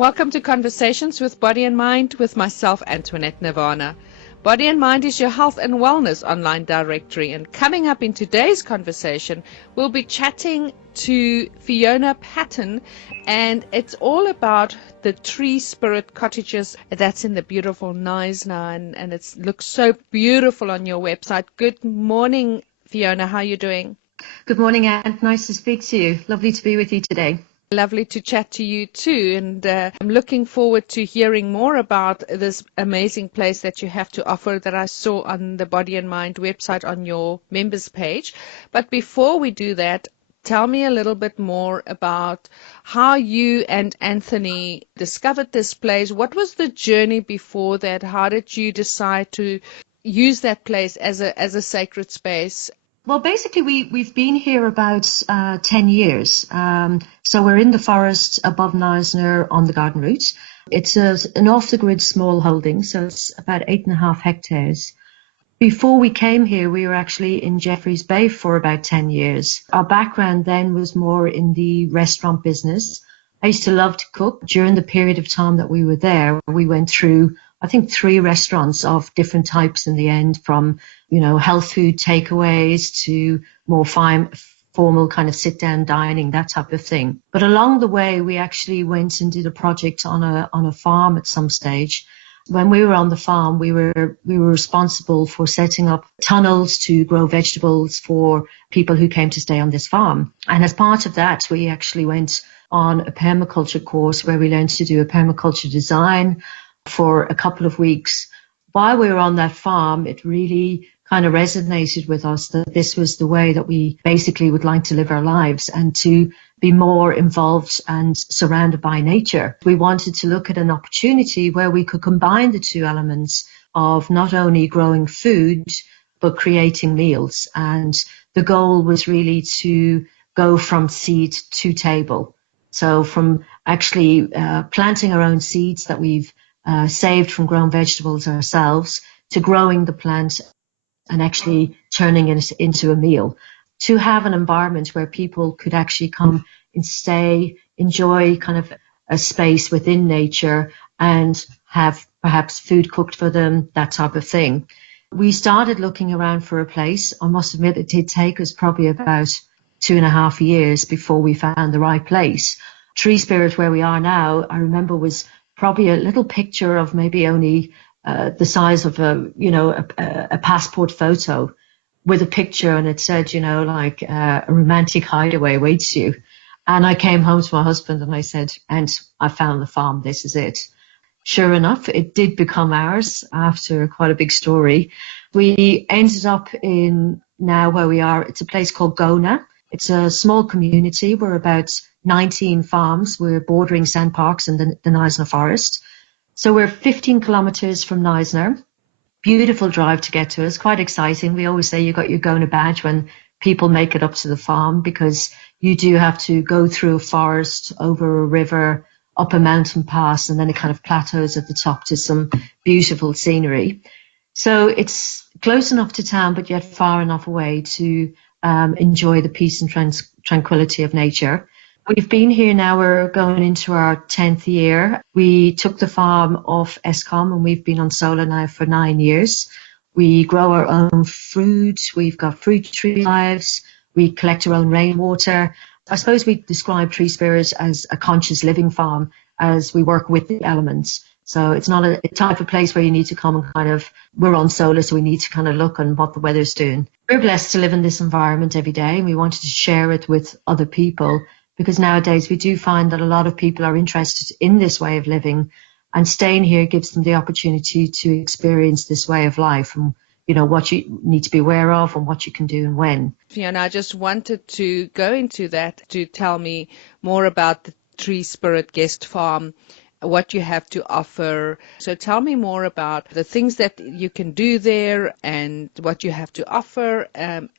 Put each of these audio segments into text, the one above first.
Welcome to Conversations with Body and Mind with myself, Antoinette Nirvana. Body and Mind is your health and wellness online directory, and coming up in today's conversation, we'll be chatting to Fiona Patton, and it's all about the Tree Spirit Cottages that's in the beautiful Knysna, and it looks so beautiful on your website. Good morning, Fiona. How are you doing? Good morning, Ant. Nice to speak to you. Lovely to be with you today. Lovely to chat to you too, and I'm looking forward to hearing more about this amazing place that you have to offer that I saw on the Body and Mind website on your members page. But before we do that, tell me a little bit more about how you and Anthony discovered this place. What was the journey before that? How did you decide to use that place as a sacred space? Well, basically, we've been here about 10 years. So we're in the forest above Knysna on the garden route. It's an off-the-grid small holding, so it's about 8.5 hectares. Before we came here, we were actually in Jeffreys Bay for about 10 years. Our background then was more in the restaurant business. I used to love to cook. During the period of time that we were there, we went through, I think, 3 restaurants of different types in the end, from, health food takeaways to more formal kind of sit-down dining, that type of thing. But along the way, we actually went and did a project on a farm at some stage. When we were on the farm, we were responsible for setting up tunnels to grow vegetables for people who came to stay on this farm. And as part of that, we actually went on a permaculture course where we learned to do a permaculture design for a couple of weeks. While we were on that farm, it really kind of resonated with us that this was the way that we basically would like to live our lives and to be more involved and surrounded by nature. We wanted to look at an opportunity where we could combine the 2 elements of not only growing food, but creating meals. And the goal was really to go from seed to table. So from actually planting our own seeds that we've saved from grown vegetables ourselves, to growing the plant and actually turning it into a meal, to have an environment where people could actually come and stay, enjoy kind of a space within nature and have perhaps food cooked for them, that type of thing. We started looking around for a place. I must admit it did take us probably about 2.5 years before we found the right place. Tree Spirit, where we are now, I remember was probably a little picture of maybe only the size of a passport photo, with a picture, and it said, a romantic hideaway awaits you. And I came home to my husband and I said, and I found the farm, this is it. Sure enough, it did become ours after quite a big story. We ended up in now where we are. It's a place called Gona. It's a small community. We're about 19 farms. We're bordering Sand Parks and the Knysna Forest. So we're 15 kilometres from Knysna. Beautiful drive to get to us, quite exciting. We always say you got your Gona badge when people make it up to the farm, because you do have to go through a forest, over a river, up a mountain pass, and then it kind of plateaus at the top to some beautiful scenery. So it's close enough to town, but yet far enough away to enjoy the peace and tranquility of nature. We've been here now, we're going into our 10th year. We took the farm off Eskom and we've been on solar now for 9 years. We grow our own fruit, we've got fruit tree lives, we collect our own rainwater. I suppose we describe Tree Spirit as a conscious living farm, as we work with the elements. So it's not a type of place where you need to come and kind of, we're on solar, so we need to kind of look on what the weather's doing. We're blessed to live in this environment every day, and we wanted to share it with other people, because nowadays we do find that a lot of people are interested in this way of living, and staying here gives them the opportunity to experience this way of life and, what you need to be aware of and what you can do and when. Fiona, I just wanted to go into that, to tell me more about the Tree Spirit Guest Farm, what you have to offer. So tell me more about the things that you can do there and what you have to offer,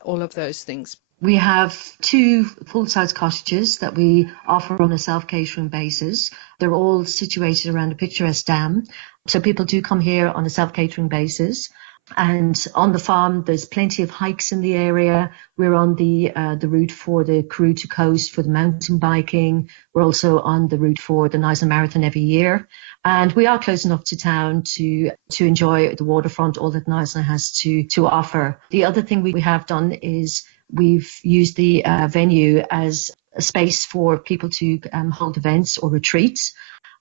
all of those things. We have 2 full-size cottages that we offer on a self-catering basis. They're all situated around a picturesque dam. So people do come here on a self-catering basis. And on the farm, there's plenty of hikes in the area. We're on the route for the Crew to Coast for the mountain biking. We're also on the route for the Knysna Marathon every year. And we are close enough to town to enjoy the waterfront, all that Knysna has to offer. The other thing we have done is we've used the venue as a space for people to hold events or retreats.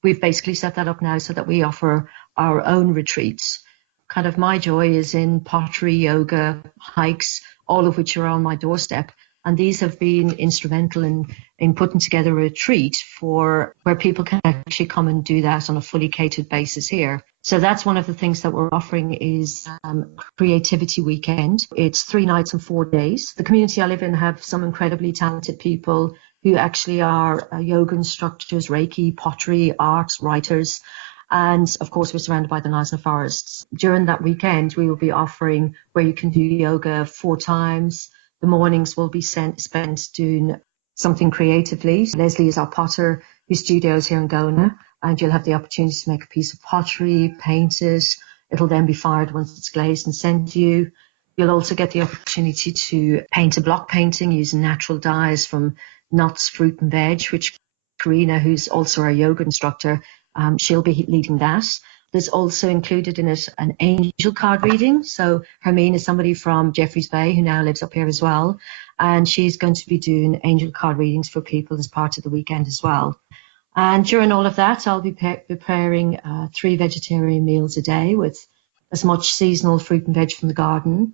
We've basically set that up now so that we offer our own retreats. Kind of my joy is in pottery, yoga, hikes, all of which are on my doorstep. And these have been instrumental in putting together a retreat for where people can actually come and do that on a fully catered basis here. So that's one of the things that we're offering is Creativity Weekend. It's 3 nights and 4 days. The community I live in have some incredibly talented people who actually are yoga instructors, Reiki, pottery, arts, writers. And of course, we're surrounded by the Knysna forests. During that weekend, we will be offering where you can do yoga 4 times. The mornings will be spent doing something creatively. Leslie is our potter whose studio is here in Gona, and you'll have the opportunity to make a piece of pottery, paint it. It'll then be fired once it's glazed and sent to you. You'll also get the opportunity to paint a block painting using natural dyes from nuts, fruit and veg, which Karina, who's also our yoga instructor, she'll be leading that. There's also included in it an angel card reading. So Hermine is somebody from Jeffreys Bay who now lives up here as well. And she's going to be doing angel card readings for people as part of the weekend as well. And during all of that, I'll be preparing 3 vegetarian meals a day with as much seasonal fruit and veg from the garden.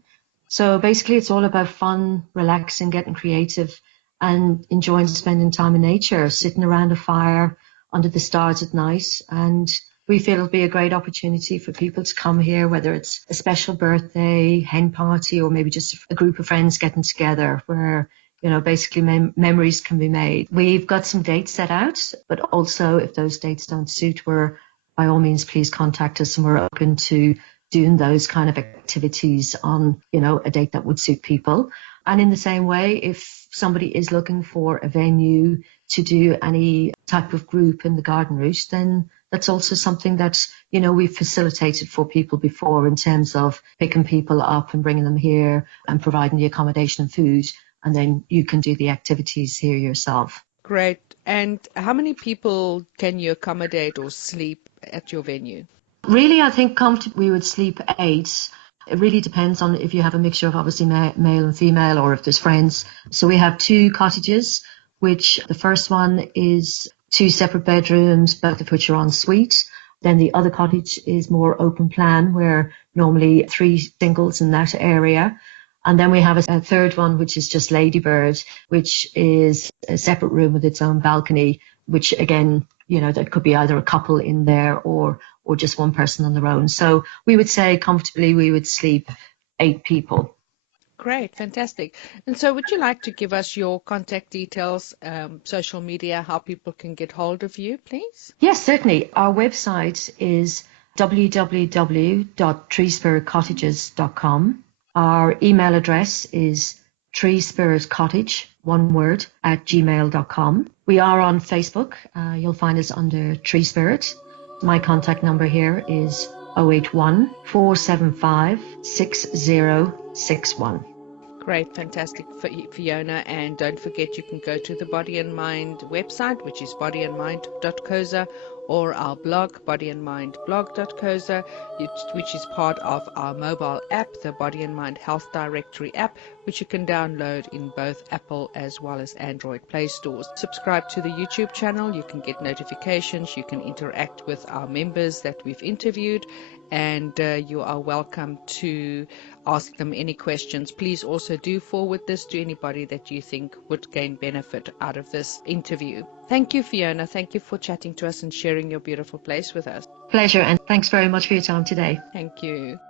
So basically, it's all about fun, relaxing, getting creative and enjoying spending time in nature, sitting around a fire under the stars at night. And we feel it'll be a great opportunity for people to come here, whether it's a special birthday, hen party, or maybe just a group of friends getting together where, you know, basically memories can be made. We've got some dates set out, but also if those dates don't suit, we're by all means, please contact us, and we're open to doing those kind of activities on, you know, a date that would suit people. And in the same way, if somebody is looking for a venue to do any type of group in the garden route, then that's also something that, you know, we've facilitated for people before in terms of picking people up and bringing them here and providing the accommodation and food. And then you can do the activities here yourself. Great. And how many people can you accommodate or sleep at your venue? Really, I think we would sleep 8. It really depends on if you have a mixture of obviously male and female or if there's friends. So we have 2 cottages, which the first one is 2 separate bedrooms, both of which are en suite. Then the other cottage is more open plan, where normally 3 singles in that area. And then we have a third one, which is just Ladybird, which is a separate room with its own balcony, which again, you know, that could be either a couple in there or just one person on their own. So we would say comfortably we would sleep 8 people. Great, fantastic. And so would you like to give us your contact details, social media, how people can get hold of you, please? Yes, certainly. Our website is www.treespiritcottages.com. Our email address is treespiritcottage, one word, @gmail.com. We are on Facebook. You'll find us under Tree Spirit. My contact number here is 081 475 6061. Great, fantastic, Fiona. And don't forget, you can go to the Body and Mind website, which is bodyandmind.coza, or our blog, bodyandmindblog.coza, which is part of our mobile app, the Body and Mind Health Directory app, which you can download in both Apple as well as Android Play stores. Subscribe to the YouTube channel. You can get notifications. You can interact with our members that we've interviewed, and you are welcome to ask them any questions. Please also do forward this to anybody that you think would gain benefit out of this interview. Thank you, Fiona. Thank you for chatting to us and sharing your beautiful place with us. Pleasure, and thanks very much for your time today. Thank you.